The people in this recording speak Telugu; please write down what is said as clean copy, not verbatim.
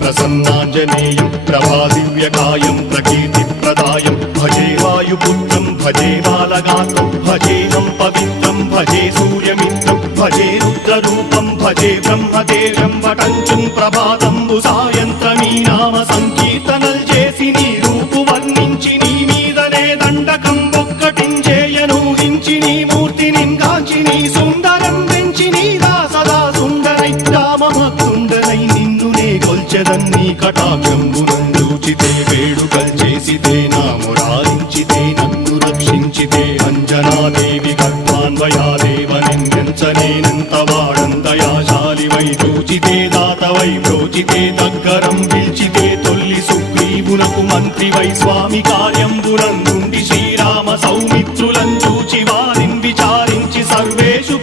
ప్రసన్నాంజనేయం ప్రభాదివ్యకాయం ప్రకీర్తిప్రదాయం భజే వాయుపుత్రం భజే బాలగాత్రం భజేహం పవిత్రం భజే సూర్యమిత్రం భజే రుద్రరూపం భజే బ్రహ్మదేవం వటంచుం ప్రభాతంబు సాయంత్రమీ నామ సంకీర్తనల్ చేసి నీ రూపు వర్ణించి నీ మీదనే దండకం ఒక్కటించేయనూహించి నీ మూర్తిని కాంచి నీ సుందరం పెంచి నీదా సదా సుందరై రామభక్తుండనై నిన్నునే కొల్చెదన్నీ కటాక్షంబునందూచితే వేడుకల్ చేసితే నా మురారించితే నన్ను రక్షించితే అంజనాదేవి గర్భాన్వయాదేవనిందించనేనంత వాడంతయాశాలివై చూచితే దాతవై బ్రోచితే దగ్గరం పిల్చితే తొల్లి సుగ్రీవునకు మంత్రివై స్వామి కార్యంబునందుండి శ్రీరామ సౌమిత్రులం చూచి వారిని విచారించి సర్వేషు